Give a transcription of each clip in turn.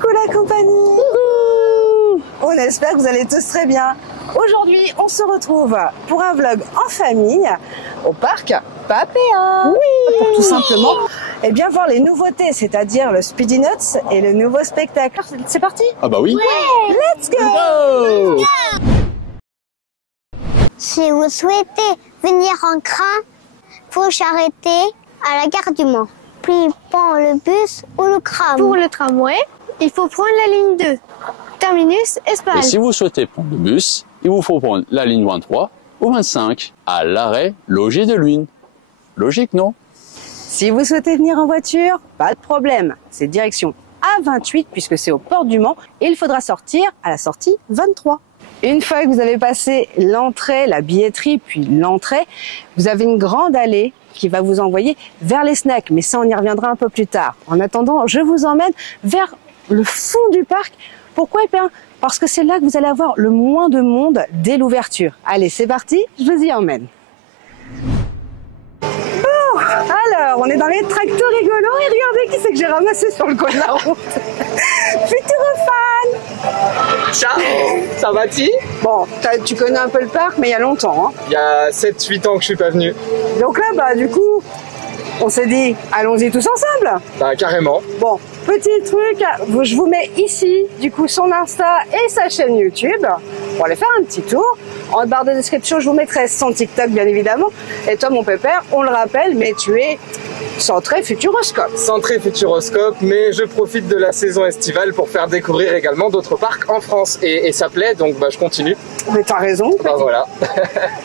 Coucou la compagnie. On espère que vous allez tous très bien. Aujourd'hui, on se retrouve pour un vlog en famille au parc Papéa. Oui. Pour tout simplement voir les nouveautés, c'est-à-dire le Speedy Nuts et le nouveau spectacle. C'est parti? Ah bah oui. Ouais. Let's go. Si vous souhaitez venir en train, faut s'arrêter à la gare du Mans. Puis prendre le bus ou le tram. Pour le tramway, il faut prendre la ligne 2. Terminus Espagne. Et si vous souhaitez prendre le bus, il vous faut prendre la ligne 23 ou 25 à l'arrêt Logis de Luynes. Logique, non? Si vous souhaitez venir en voiture, pas de problème. C'est direction A28 puisque c'est aux portes du Mans et il faudra sortir à la sortie 23. Une fois que vous avez passé l'entrée, la billetterie, puis l'entrée, vous avez une grande allée qui va vous envoyer vers les snacks. Mais ça, on y reviendra un peu plus tard. En attendant, je vous emmène vers le fond du parc. Pourquoi? Parce que c'est là que vous allez avoir le moins de monde dès l'ouverture. Allez, c'est parti, je vous y emmène. Bon, alors, on est dans les tracteurs rigolos et regardez qui c'est que j'ai ramassé sur le coin de la route. Futurofan. Ciao, ça va-t-il? Bon, tu connais un peu le parc, mais il y a longtemps. Hein. Il y a 7-8 ans que je suis pas venu. Donc là, bah du coup, on s'est dit, allons-y tous ensemble. Bah carrément. Bon, petit truc, je vous mets ici, du coup, son Insta et sa chaîne YouTube. Pour aller faire un petit tour. En barre de description, je vous mettrai son TikTok, bien évidemment. Et toi, mon pépère, on le rappelle, mais tu es centré Futuroscope. Centré Futuroscope, mais je profite de la saison estivale pour faire découvrir également d'autres parcs en France. Et ça plaît, donc bah, je continue. Mais t'as raison. Bah voilà.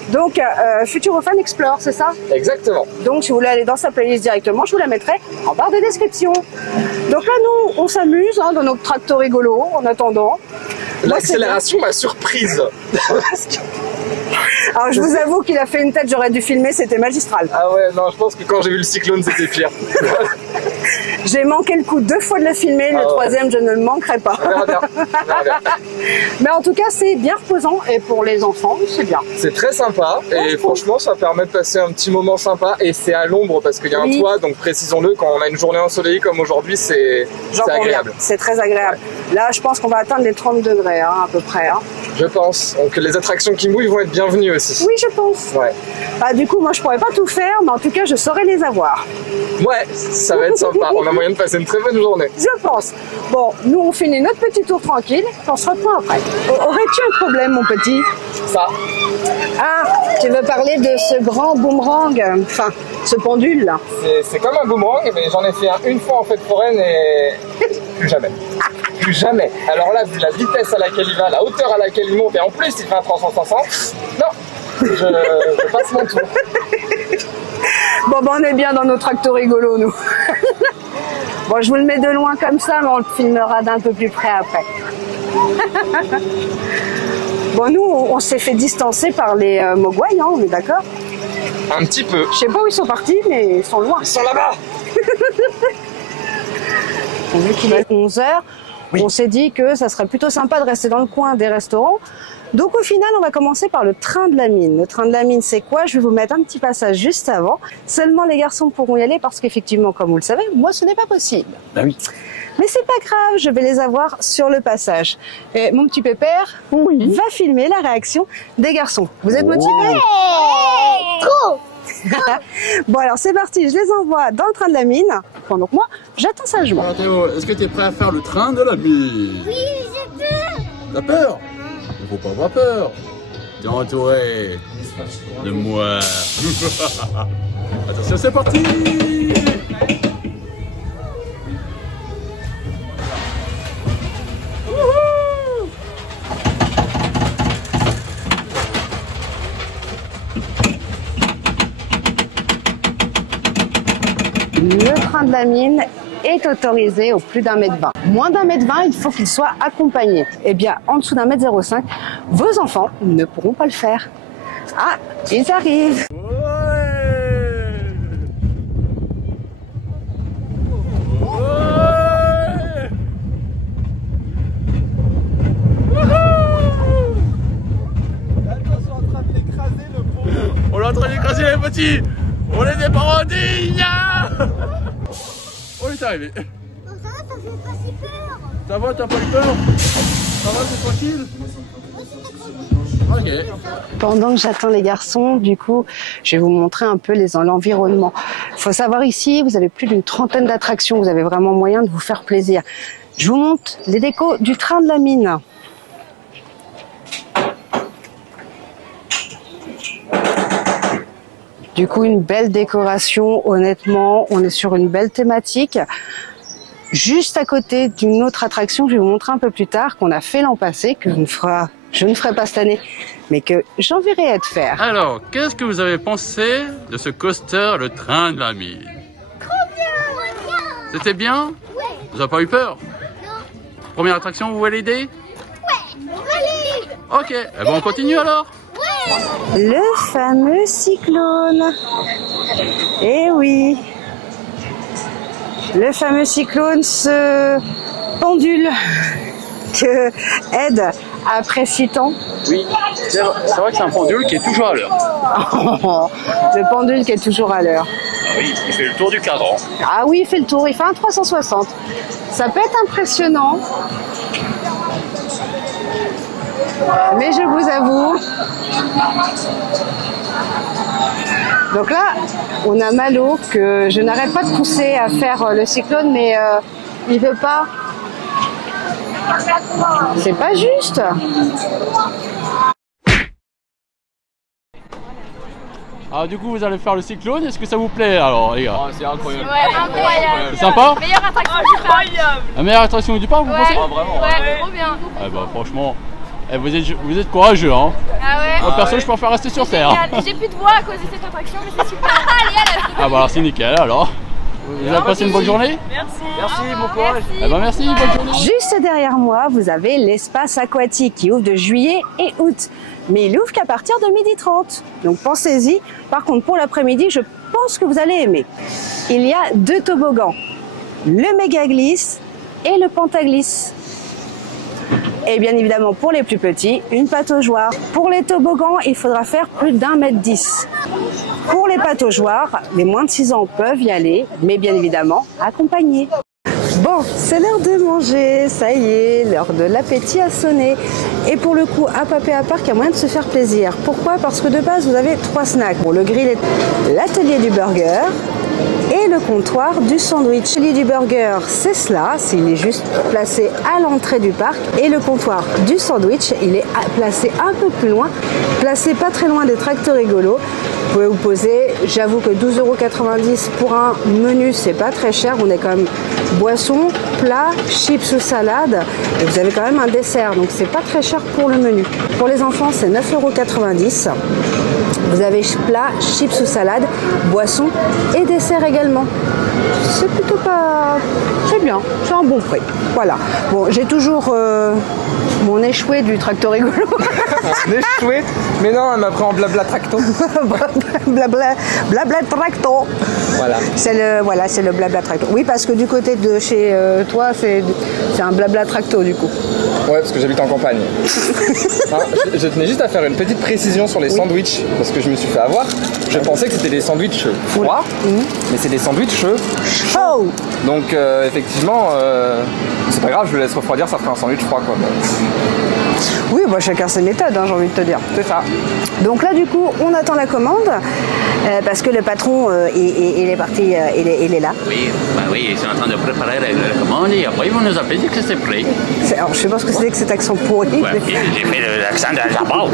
Donc, Futurofan Explore, c'est ça? Exactement. Donc, si vous voulez aller dans sa playlist directement, je vous la mettrai en barre de description. Donc là, nous, on s'amuse dans notre tracteur rigolo en attendant. L'accélération m'a surprise. Alors je vous avoue qu'il a fait une tête, j'aurais dû filmer, c'était magistral. Ah ouais, non, je pense que quand j'ai vu le cyclone, c'était pire. J'ai manqué le coup 2 fois de le filmer, le troisième, je ne le manquerai pas. On verra bien. Mais en tout cas, c'est bien reposant et pour les enfants, c'est bien. C'est très sympa et franchement, ça permet de passer un petit moment sympa et c'est à l'ombre parce qu'il y a un toit, donc précisons-le, quand on a une journée ensoleillée comme aujourd'hui, c'est agréable. C'est très agréable. Ouais. Là, je pense qu'on va atteindre les 30 degrés, hein, à peu près. Hein. Je pense. Donc les attractions qui mouillent vont être bienvenues aussi. Oui, je pense. Ouais. Bah, du coup, moi, je pourrais pas tout faire, mais en tout cas, je saurais les avoir. Ouais, ça va être sympa. On a moyen de passer une très bonne journée. Je pense. Bon, nous, on finit notre petit tour tranquille, puis on se reprend après. Aurais-tu un problème, mon petit? Ça. Ah, tu veux parler de ce grand boomerang, enfin, ce pendule, là? C'est comme un boomerang, mais j'en ai fait un une fois en fête foraine et plus jamais. Plus jamais. Alors là, vu la vitesse à laquelle il va, la hauteur à laquelle il monte, et en plus il fait un 300-500, non, je passe mon tour. Bon, on est bien dans nos tracteurs rigolos, nous. Bon, je vous le mets de loin comme ça, mais on le filmera d'un peu plus près après. Bon, nous, on s'est fait distancer par les Mogwai, hein, on est d'accord? Un petit peu. Je sais pas où ils sont partis, mais ils sont loin. Ils sont là-bas. Vu qu'il est 11h, on s'est dit que ça serait plutôt sympa de rester dans le coin des restaurants. Donc au final, on va commencer par le train de la mine. Le train de la mine, c'est quoi? Je vais vous mettre un petit passage juste avant. Seulement les garçons pourront y aller parce qu'effectivement, comme vous le savez, moi, ce n'est pas possible. Bah oui. Mais c'est pas grave, je vais les avoir sur le passage. Et mon petit pépère va filmer la réaction des garçons. Vous êtes motivés? Trop. Bon alors c'est parti, je les envoie dans le train de la mine. Pendant que moi, j'attends sagement. Alors Théo, est-ce que tu es prêt à faire le train de la mine? Oui, j'ai peur. T'as peur? Il faut pas avoir peur. T'es entouré de moi. Attention, c'est parti. Le train de la mine est autorisé au plus d'1,20 m. Moins d'1,20 m, il faut qu'il soit accompagné. Eh bien, en dessous d'1,05 m, vos enfants ne pourront pas le faire. Ah, ils arrivent. On est en train d'écraser les petits. On est des parodilles. On est arrivé. Ça fait pas si peur. Ça va, t'as pas eu peur? Ça va, c'est tranquille? Ok. Pendant que j'attends les garçons, du coup, je vais vous montrer un peu l'environnement. Il faut savoir ici, vous avez plus d'une trentaine d'attractions. Vous avez vraiment moyen de vous faire plaisir. Je vous montre les décos du train de la mine. Du coup, une belle décoration. Honnêtement, on est sur une belle thématique. Juste à côté d'une autre attraction que je vais vous montrer un peu plus tard, qu'on a fait l'an passé, que je ne ferai pas cette année, mais que j'enverrai à te faire. Alors, qu'est-ce que vous avez pensé de ce coaster, le train de la mine? Trop bien. C'était bien? Ouais. Vous n'avez pas eu peur? Non. Première attraction, vous validez? Ouais. Allez. Ok, eh ben on continue alors? Ouais. Le fameux cyclone. Eh oui. Le fameux cyclone, ce pendule que Ed apprécie tant. Oui, c'est vrai que c'est un pendule qui est toujours à l'heure. Le pendule qui est toujours à l'heure. Ah oui, il fait le tour du cadran. Ah oui, il fait le tour, il fait un 360. Ça peut être impressionnant. Mais je vous avoue... Donc là, on a Malo que je n'arrête pas de pousser à faire le cyclone, mais il veut pas. C'est pas juste. Ah, du coup, vous allez faire le cyclone, est-ce que ça vous plaît alors, les gars? Oh, c'est incroyable. Ouais, incroyable. C'est sympa? Meilleure attraction du parc. La meilleure attraction du parc, vous pensez? Ah, vraiment. Ouais, trop bien. Ah bah franchement, vous êtes courageux, hein. Ah ouais. Moi perso, je préfère rester sur terre. Génial. J'ai plus de voix à cause de cette attraction, mais c'est super. Allez, à la Ah bah alors c'est nickel alors. Vous avez passé une bonne journée? Merci, bon courage. Eh ben merci, bonne journée. Juste derrière moi, vous avez l'espace aquatique qui ouvre de juillet et août. Mais il ouvre qu'à partir de 12h30. Donc pensez-y. Par contre, pour l'après-midi, je pense que vous allez aimer. Il y a 2 toboggans. Le méga glisse et le pentaglisse. Et bien évidemment, pour les plus petits, une pataugeoire. Pour les toboggans, il faudra faire plus d'1,10 m. Pour les pataugeoires, les moins de 6 ans peuvent y aller, mais bien évidemment, accompagnés. Bon, c'est l'heure de manger, ça y est, l'heure de l'appétit a sonné. Et pour le coup, à Papéa Park, il y a moyen de se faire plaisir. Pourquoi? Parce que de base, vous avez 3 snacks. Bon, le grill est l'atelier du burger et le comptoir du sandwich. L'atelier du burger, c'est cela, il est juste placé à l'entrée du parc. Et le comptoir du sandwich, il est placé un peu plus loin, placé pas très loin des tracteurs rigolos. Vous pouvez vous poser, j'avoue que 12,90 € pour un menu, c'est pas très cher. On est quand même boisson, plat, chips ou salade. Et vous avez quand même un dessert, donc c'est pas très cher pour le menu. Pour les enfants, c'est 9,90 €. Vous avez plat, chips ou salade, boisson et dessert également. C'est plutôt pas... C'est bien, c'est un bon prix. Voilà. Bon, j'ai toujours mon échoué du tracteur rigolo. Échoué? Mais non, elle m'a pris en blabla tracto. blabla tracto. Voilà. C'est le blabla tracto. Oui, parce que du côté de chez toi, c'est un blabla tracto du coup. Ouais, parce que j'habite en campagne. Hein, je tenais juste à faire une petite précision sur les sandwichs, parce que je me suis fait avoir. Je pensais que c'était des sandwichs froids, mais c'est des sandwichs chauds. Donc effectivement, c'est pas grave, je le laisse refroidir, ça fera un sandwich froid quoi. Oui, bah, chacun ses méthodes, hein, j'ai envie de te dire. C'est ça. Donc là, du coup, on attend la commande parce que le patron, il est parti, il est là. Oui, bah oui, ils sont en train de préparer la commande et après ils vont nous appeler dès que c'est prêt. Alors, je sais pas ce que c'était que cet accent pourri. Ouais, j'ai fait l'accent de là-bas.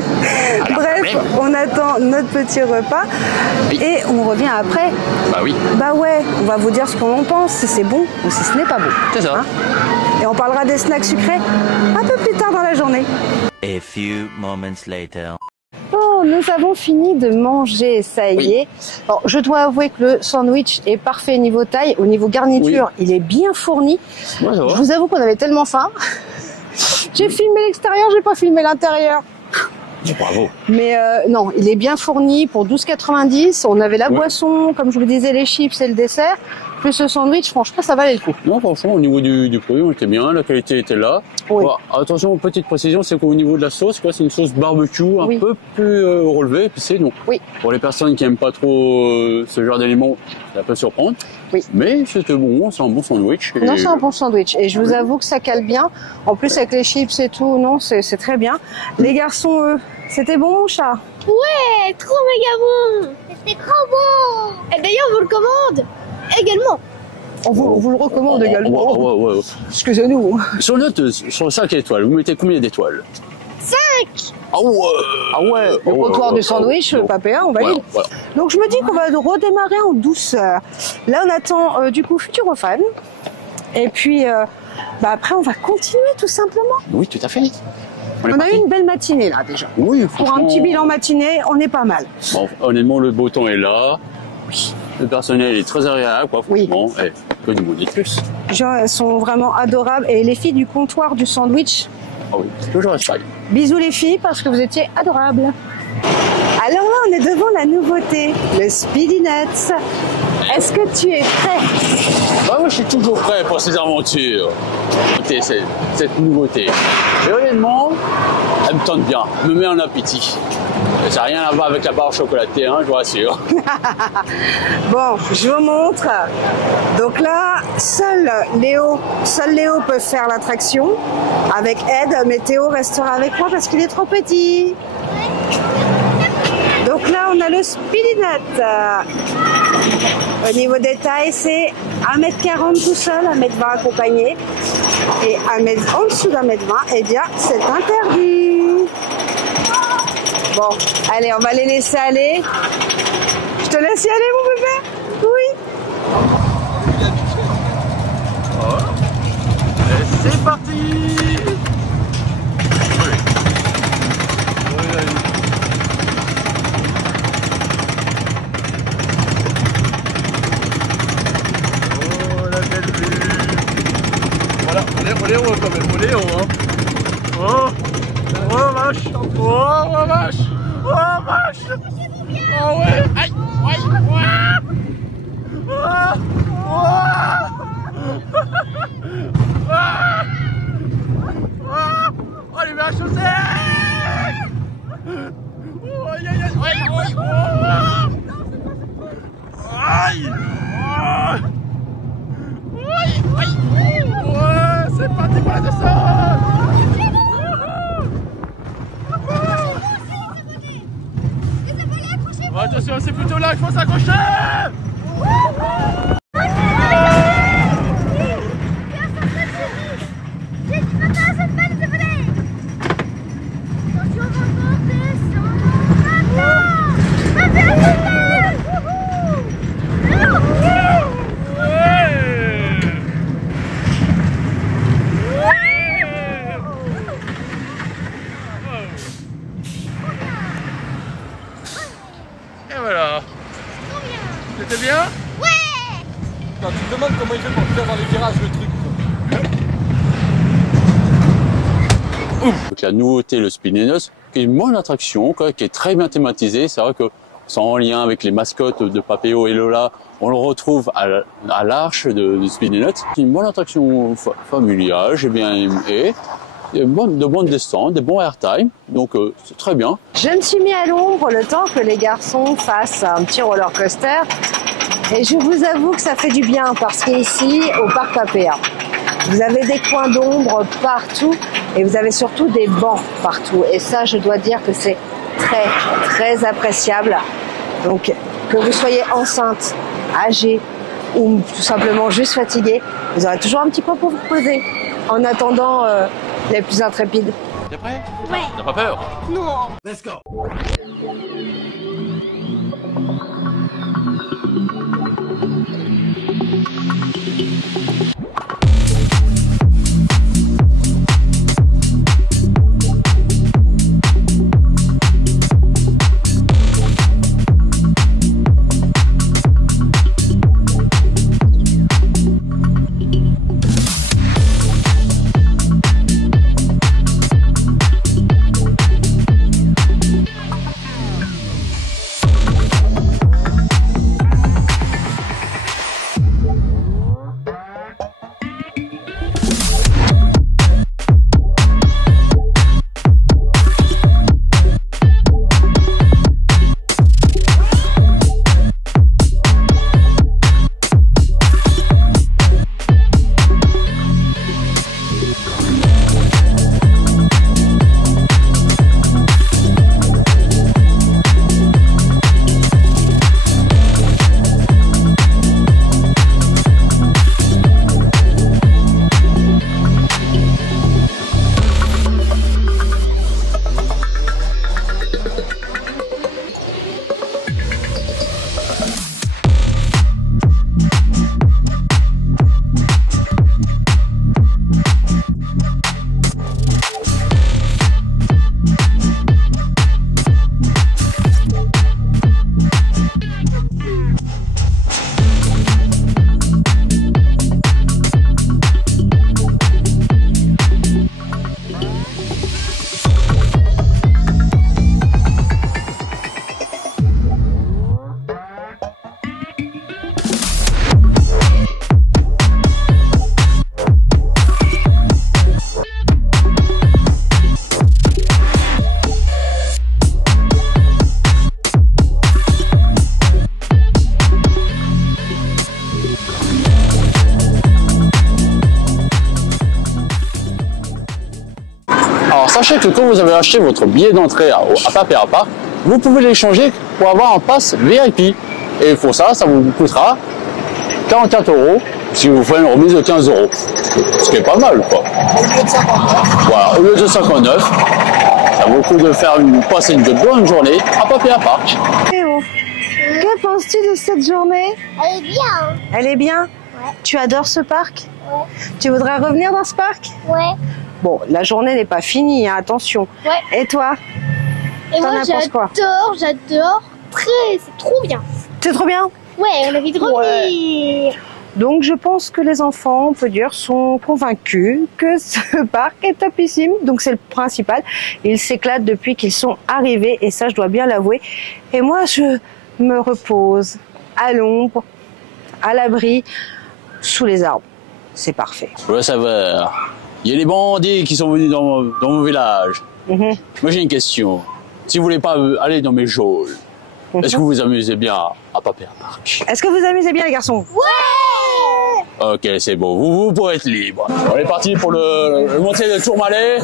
Bref, on attend notre petit repas et on revient après. Bah oui. Bah ouais, on va vous dire ce qu'on en pense, si c'est bon ou si ce n'est pas bon. C'est ça. Hein, et on parlera des snacks sucrés un peu plus tard dans la journée. A few moments later. Bon, nous avons fini de manger, ça y est. Alors, je dois avouer que le sandwich est parfait niveau taille, au niveau garniture, il est bien fourni. Ouais, je vous avoue qu'on avait tellement faim. J'ai filmé l'extérieur, j'ai pas filmé l'intérieur. Bravo. Mais non, il est bien fourni pour 12,90 €. On avait la boisson, comme je vous disais, les chips et le dessert. plus le sandwich, franchement, ça valait le coup. Non, franchement, au niveau du produit, on était bien, la qualité était là. Oui. Bon, attention, petite précision, c'est qu'au niveau de la sauce, quoi, c'est une sauce barbecue un peu plus relevée, épicée. Donc, pour les personnes qui aiment pas trop ce genre d'aliments, ça peut surprendre. Oui. Mais c'était bon, c'est un bon sandwich. Non, c'est un bon sandwich. Et je vous avoue que ça cale bien. En plus, avec les chips et tout, non, c'est très bien. Les garçons, eux, c'était bon, mon chat? Ouais, trop méga bon. C'était trop bon. Et d'ailleurs, on vous le commande également. On vous le recommande également. Ouais. Excusez-nous. Sur note, sur 5 étoiles, vous mettez combien d'étoiles? 5. Ah ouais. Au comptoir du sandwich, Papéa, on valide. Voilà. Donc je me dis qu'on va redémarrer en douceur. Là, on attend du coup Futurophane. Et puis, après, on va continuer tout simplement. Oui, tout à fait. On a eu une belle matinée là déjà. Oui, pour un petit bilan matinée, on est pas mal. Bon, honnêtement, le beau temps est là. Oui. Le personnel est très agréable, quoi. Franchement, que du demander de plus. Les gens, elles sont vraiment adorables. Et les filles du comptoir du sandwich. Ah oui, toujours respect. Bisous les filles parce que vous étiez adorables. Alors là, on est devant la nouveauté, le Speedy Nuts. Est-ce que tu es prêt? Bah moi, je suis toujours prêt pour ces aventures. Cette nouveauté. Et honnêtement, elle me tente bien, me met en appétit. Ça n'a rien à voir avec la barre chocolatée, hein, je vous rassure. Bon, je vous montre. Donc là, seul Léo peut faire l'attraction avec Ed, mais Théo restera avec moi parce qu'il est trop petit. Donc là, on a le Speedy Nut. Au niveau des tailles, c'est 1m40 tout seul, 1m20 accompagné. Et en dessous d'1m20, eh bien, c'est interdit. Bon, allez, on va les laisser aller. Je te laisse y aller, mon bébé? Oui. Et c'est parti. On est haut quand même, on est haut, hein. Oh vache, oh vache, oh vache, oh ouais, aïe, oh les vaches chaussées, c'est parti pour la descente. Attention, c'est plutôt là qu'il faut s'accrocher. Et voilà. C'était bien? Ouais. Quand tu te demandes comment il fait pour faire dans les virages le truc. Donc la nouveauté, le Speedy Nuts, qui est une bonne attraction, quoi, qui est très bien thématisée. C'est vrai que c'est en lien avec les mascottes de Papéo et Lola. On le retrouve à l'arche de Speedy Nuts. C'est une bonne attraction familiale, j'ai bien aimé. De bonnes descentes, des bons airtime, donc c'est très bien. Je me suis mis à l'ombre le temps que les garçons fassent un petit roller coaster. Et je vous avoue que ça fait du bien parce qu'ici, au parc Papéa, vous avez des coins d'ombre partout et vous avez surtout des bancs partout. Et ça, je dois dire que c'est très, très appréciable. Donc, que vous soyez enceinte, âgée ou tout simplement juste fatiguée, vous aurez toujours un petit coin pour vous poser. En attendant les plus intrépides. T'es prêt? Ouais. T'as pas peur? Non. Let's go. sachez que quand vous avez acheté votre billet d'entrée à Papéa Park, vous pouvez l'échanger pour avoir un pass VIP. Et pour ça, ça vous coûtera 44 € si vous faites une remise de 15 €. Ce qui est pas mal, quoi. Au lieu de 59. Voilà, au lieu de 59, ça vaut le coup de faire passer une bonne journée à Papéa Park. Théo, que penses-tu de cette journée? Elle est bien. Elle est bien? Ouais. Tu adores ce parc? Ouais. Tu voudrais revenir dans ce parc? Ouais. Bon, la journée n'est pas finie, hein, attention. Ouais. Et toi? Et T'en moi as pensé quoi? j'adore. C'est trop bien. C'est trop bien? Ouais, on a envie de revenir. Donc je pense que les enfants, on peut dire, sont convaincus que ce parc est topissime. Donc c'est le principal. Ils s'éclatent depuis qu'ils sont arrivés et ça, je dois bien l'avouer. Et moi, je me repose à l'ombre, à l'abri, sous les arbres. C'est parfait. Je veux savoir, il y a des bandits qui sont venus dans mon village. Moi j'ai une question. Si vous voulez pas aller dans mes geôles, est-ce que vous vous amusez bien à Papéa Park? Est-ce que vous amusez bien les garçons? Ok, c'est bon, vous pourrez être libre. On est parti pour le montée de Tourmalet.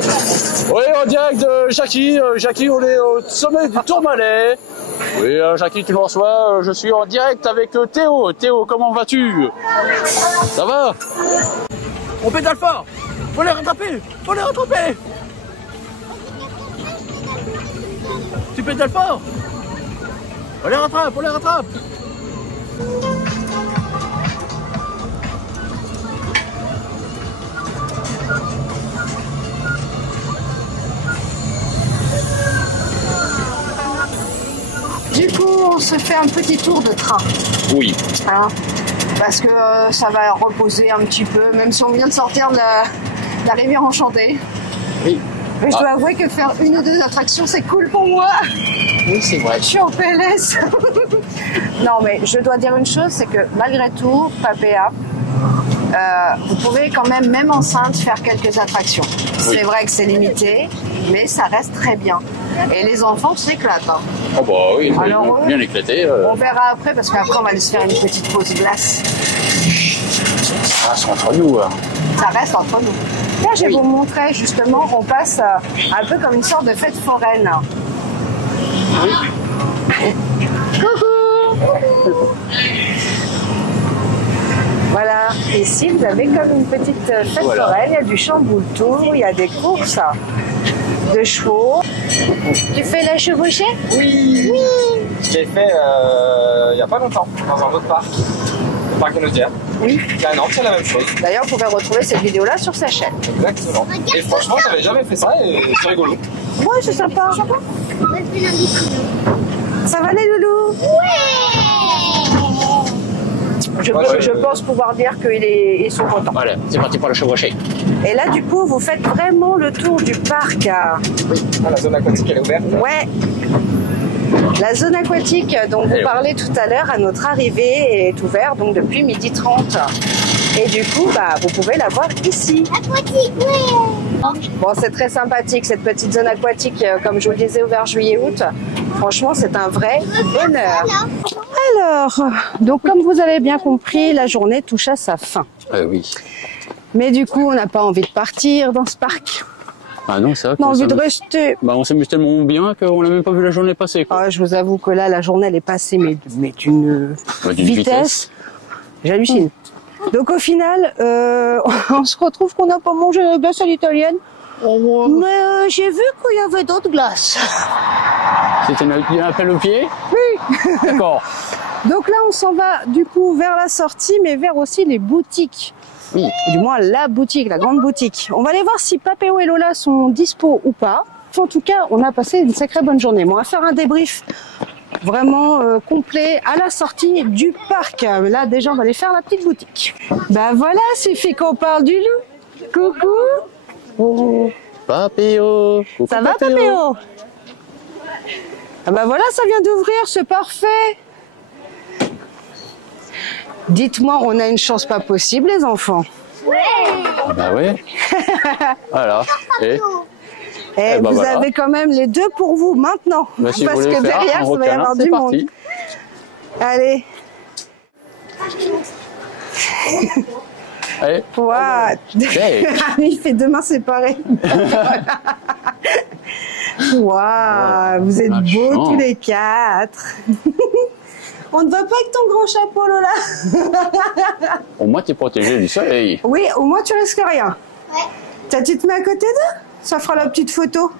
Oui, en direct de Jackie. Jackie, on est au sommet du Tourmalet. Oui, Jackie, tu me reçois. Je suis en direct avec Théo. Théo, comment vas-tu? Ça va? On pédale fort. Faut les rattraper. Faut les rattraper. Tu pédales fort. On les rattrape, on les rattrape. Du coup, on se fait un petit tour de train. Oui. Hein, parce que ça va reposer un petit peu, même si on vient de sortir de la rivière enchantée. Oui. Mais je dois avouer que faire une ou deux attractions, c'est cool pour moi. Oui, c'est vrai. Je suis en PLS. Non, mais je dois dire une chose, c'est que malgré tout, Papéa, vous pouvez quand même enceinte, faire quelques attractions. Oui. C'est vrai que c'est limité, mais ça reste très bien. Et les enfants s'éclatent. Hein. Oh bah oui, Alors, bien éclaté. On verra après, parce qu'après, on va aller se faire une petite pause glace. Ah, c'est entre nous. Ça reste entre nous. Là, je vais vous montrer, justement, on passe un peu comme une sorte de fête foraine. Coucou! Voilà, ici, vous avez comme une petite fête foraine. Il y a du chamboule-tour, il y a des courses de chevaux. Tu fais la chevauchée? Oui. J'ai fait il n'y a pas longtemps, dans un autre parc. Le parc Guénaudière. Oui. Là, non, c'est la même chose. D'ailleurs, vous pouvez retrouver cette vidéo-là sur sa chaîne. Exactement. Et franchement, j'avais jamais fait ça et c'est rigolo. Ouais, c'est sympa. Ça va les loulous? Je pense pouvoir dire qu'ils sont contents. Voilà, c'est parti pour le chevauché. Et là, du coup, vous faites vraiment le tour du parc. Oui, la zone aquatique, elle est ouverte. Ouais. La zone aquatique dont vous parlez tout à l'heure à notre arrivée est ouverte donc depuis 12h30. Et du coup, vous pouvez la voir ici. Aquatique, oui. Bon, c'est très sympathique cette petite zone aquatique, comme je vous le disais, ouvert juillet-août. Franchement, c'est un vrai bonheur. Alors, donc comme vous avez bien compris, la journée touche à sa fin. Oui. Mais du coup, on n'a pas envie de partir dans ce parc. Ah non, c'est vrai On a qu'on envie de rester. on s'amuse tellement bien qu'on n'a même pas vu la journée passer. Quoi. Ah, je vous avoue que là, la journée, elle est passée, mais d'une vitesse. J'hallucine. Donc au final, on se retrouve qu'on n'a pas mangé la glace à l'italienne. Mais j'ai vu qu'il y avait d'autres glaces. C'était un appel au pied? Oui. D'accord. Donc là, on s'en va du coup vers la sortie, mais vers aussi les boutiques. Oui. Du moins la boutique, la grande boutique. On va aller voir si Papéo et Lola sont dispo ou pas. En tout cas, on a passé une sacrée bonne journée. Bon, on va faire un débrief vraiment complet à la sortie du parc. Là, déjà, on va aller faire la petite boutique. Bah voilà, suffit qu'on parle du loup. Coucou. Oh. Papéo. Ça va, Papéo? Ah bah voilà, ça vient d'ouvrir, c'est parfait. Dites-moi, on a une chance pas possible, les enfants. Bah ouais. Voilà. Et vous voilà. avez quand même les deux pour vous maintenant. Bah, si parce vous que voulez faire derrière, un ça va y requin, avoir c'est du parti. monde. Allez. Allez. What? Hey. Il fait deux mains séparées. Waouh, vous êtes beaux tous les quatre. On ne voit pas avec ton grand chapeau, Lola. Au moins, tu es protégé du soleil. Oui, au moins tu risques rien. Ouais. Tu te mets à côté d'eux? Ça fera la petite photo.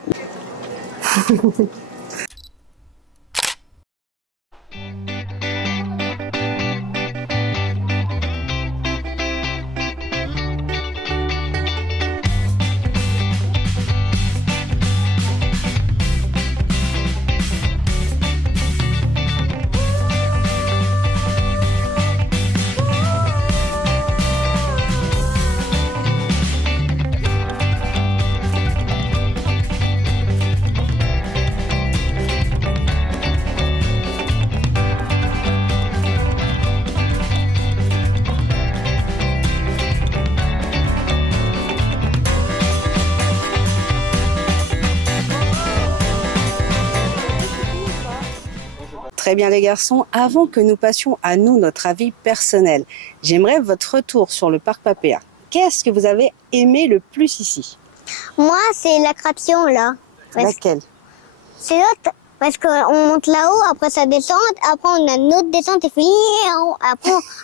Très bien les garçons, avant que nous passions à nous notre avis personnel, j'aimerais votre retour sur le parc Papéa. Qu'est-ce que vous avez aimé le plus ici? Moi, c'est l'attraction là. Laquelle? C'est l'autre. Parce qu'on monte là-haut, après ça descend, après on a une autre descente et puis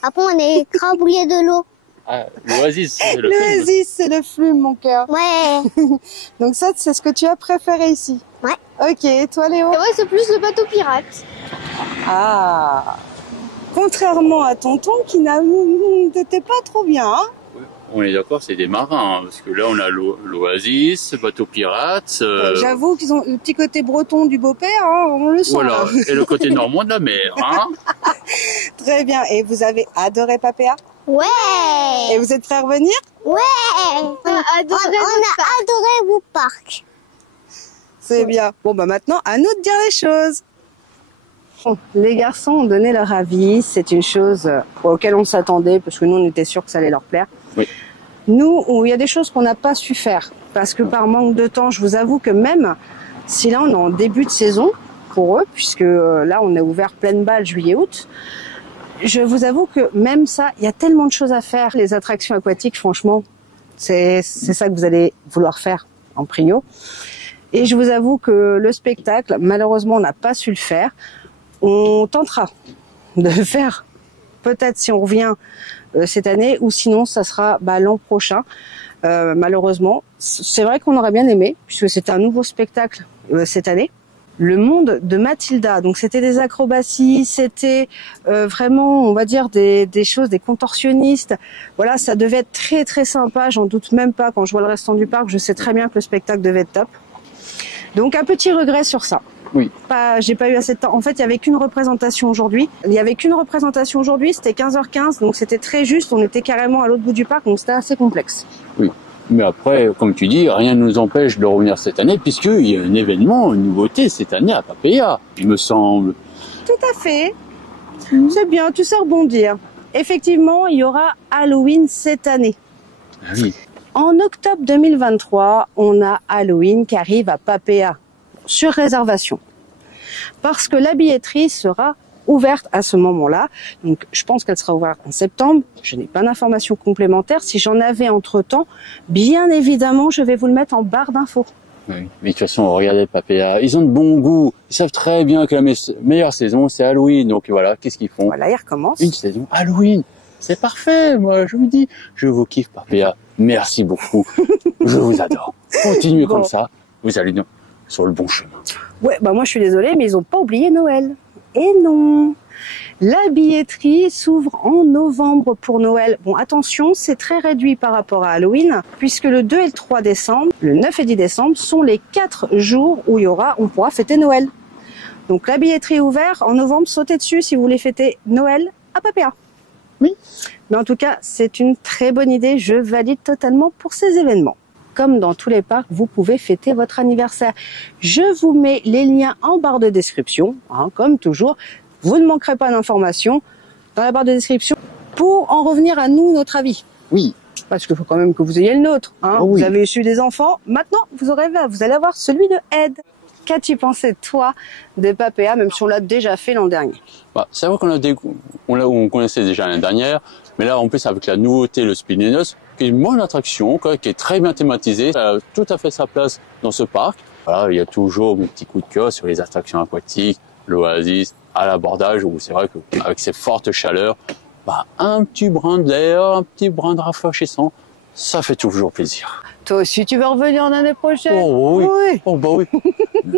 après on est écrabouillé de l'eau. Ah, l'Oasis, c'est le film. L'Oasis, c'est le flume, mon cœur. Ouais. Donc ça, c'est ce que tu as préféré ici? Ouais. Ok, et toi Léo? Et moi, c'est plus le bateau pirate. Ah, contrairement à tonton qui n'était pas trop bien, hein? On est d'accord, c'est des marins, hein, parce que là on a l'Oasis, bateau pirate. J'avoue qu'ils ont le petit côté breton du beau-père, hein, on le sent. Voilà, Là. et le côté normand de la mer. Hein. Très bien, et vous avez adoré Papéa? Ouais. Et vous êtes prêts à revenir? Ouais. On a adoré vos parcs. C'est bien. Bon, bah maintenant, à nous de dire les choses. Bon, les garçons ont donné leur avis. C'est une chose auquel on s'attendait, parce que nous, on était sûrs que ça allait leur plaire. Oui. Nous, il y a des choses qu'on n'a pas su faire, parce que par manque de temps, je vous avoue que même si là, on est en début de saison pour eux, puisque là, on a ouvert pleine balle juillet-août, je vous avoue que même ça, il y a tellement de choses à faire. Les attractions aquatiques, franchement, c'est ça que vous allez vouloir faire en prio. Et je vous avoue que le spectacle, malheureusement, on n'a pas su le faire. On tentera de le faire, peut-être si on revient cette année, ou sinon ça sera l'an prochain. Malheureusement, c'est vrai qu'on aurait bien aimé, puisque c'était un nouveau spectacle cette année. Le monde de Mathilda, donc c'était des acrobaties, c'était vraiment, on va dire, des choses, des contorsionnistes. Voilà, ça devait être très très sympa, j'en doute même pas. Quand je vois le restant du parc, je sais très bien que le spectacle devait être top. Donc un petit regret sur ça. Oui. J'ai pas eu assez de temps. En fait, il y avait qu'une représentation aujourd'hui. C'était 15h15, donc c'était très juste. On était carrément à l'autre bout du parc, donc c'était assez complexe. Oui. Mais après, comme tu dis, rien ne nous empêche de revenir cette année, puisqu'il y a un événement, une nouveauté cette année à Papéa, il me semble. Tout à fait. C'est bien, tu sais rebondir. Effectivement, il y aura Halloween cette année. Ah oui. En octobre 2023, on a Halloween qui arrive à Papéa, sur réservation. Parce que la billetterie sera ouverte à ce moment-là. Donc, je pense qu'elle sera ouverte en septembre. Je n'ai pas d'informations complémentaires. Si j'en avais entre-temps, bien évidemment, je vais vous le mettre en barre d'infos. Oui. Mais de toute façon, regardez Papéa, ils ont de bon goût. Ils savent très bien que la meilleure saison, c'est Halloween. Donc voilà, qu'est-ce qu'ils font? Voilà, ils recommencent. Une saison Halloween. C'est parfait, moi, je vous dis. Je vous kiffe, Papéa. Merci beaucoup. Je vous adore. Continuez comme ça. Vous allez sur le bon chemin. Ouais, moi je suis désolée, mais ils n'ont pas oublié Noël. Et non, la billetterie s'ouvre en novembre pour Noël. Bon, attention, c'est très réduit par rapport à Halloween, puisque le 2 et le 3 décembre, le 9 et 10 décembre sont les 4 jours où on pourra fêter Noël. Donc la billetterie est ouverte en novembre, sautez dessus si vous voulez fêter Noël à Papéa. Oui. Mais en tout cas, c'est une très bonne idée, je valide totalement pour ces événements. Comme dans tous les parcs, vous pouvez fêter votre anniversaire. Je vous mets les liens en barre de description, comme toujours. Vous ne manquerez pas d'informations dans la barre de description pour en revenir à nous, notre avis. Oui. Parce qu'il faut quand même que vous ayez le nôtre. Oh oui. Vous avez eu des enfants, maintenant vous allez avoir celui de Ed. Qu'as-tu pensé, toi, de Papéa, même si on l'a déjà fait l'an dernier? C'est vrai on connaissait déjà l'année dernière, mais là, en plus, avec la nouveauté, le Spineless, qui est une bonne attraction, qui est très bien thématisée, ça a tout à fait sa place dans ce parc. Voilà, il y a toujours mes petits coups de cœur sur les attractions aquatiques, l'Oasis, à l'abordage, où c'est vrai qu'avec ces fortes chaleurs, un petit brin d'air, un petit brin de rafraîchissant, ça fait toujours plaisir. Toi aussi, tu veux revenir l'année prochaine? Oh oui, Oui. oh bah oui.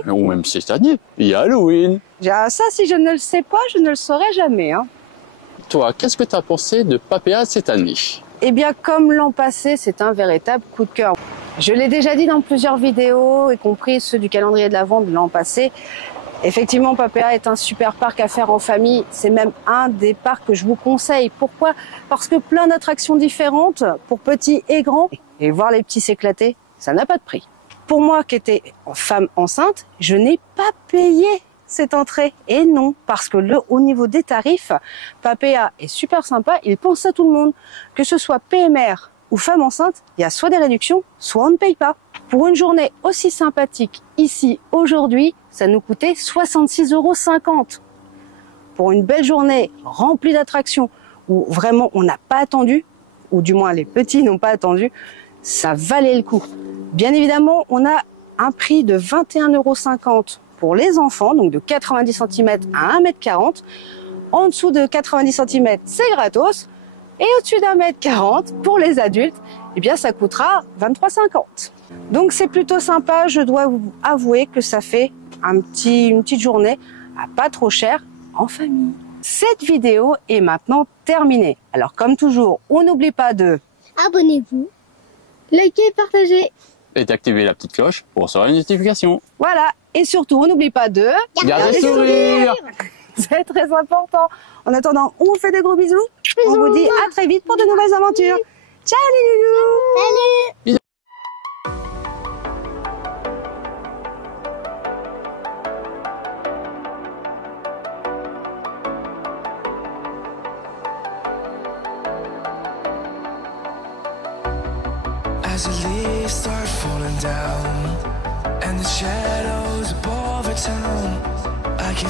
Ou même cette année, il y a Halloween. Ah, ça, si je ne le sais pas, je ne le saurai jamais. Hein. Toi, qu'est-ce que tu as pensé de Papéa cette année? Eh bien, comme l'an passé, c'est un véritable coup de cœur. Je l'ai déjà dit dans plusieurs vidéos, y compris ceux du calendrier de l'Avent de l'an passé. Effectivement, Papéa est un super parc à faire en famille. C'est même un des parcs que je vous conseille. Pourquoi? Parce que plein d'attractions différentes pour petits et grands. Et voir les petits s'éclater, ça n'a pas de prix. Pour moi qui étais femme enceinte, je n'ai pas payé cette entrée. Et non, parce que au niveau des tarifs, Papéa est super sympa. Il pense à tout le monde. Que ce soit PMR ou femme enceinte, il y a soit des réductions, soit on ne paye pas. Pour une journée aussi sympathique ici aujourd'hui, ça nous coûtait 66,50 €. Pour une belle journée remplie d'attractions où vraiment on n'a pas attendu, ou du moins les petits n'ont pas attendu, ça valait le coup. Bien évidemment, on a un prix de 21,50 € pour les enfants, donc de 90 cm à 1,40 m. En dessous de 90 cm, c'est gratos. Et au-dessus d'1,40 m pour les adultes, eh bien ça coûtera 23,50 €. Donc c'est plutôt sympa, je dois vous avouer que ça fait une petite journée à pas trop cher en famille. Cette vidéo est maintenant terminée. Alors comme toujours, on n'oublie pas de Abonnez-vous. Likez, partagez. Et d'activer la petite cloche pour recevoir les notifications. voilà, et surtout on n'oublie pas de Gardez le sourire. c'est très important. En attendant, on vous fait des gros bisous. On vous dit à très vite pour de nouvelles aventures. Ciao les loulous. Salut. As the leaves start falling down and the shadows above the town, I can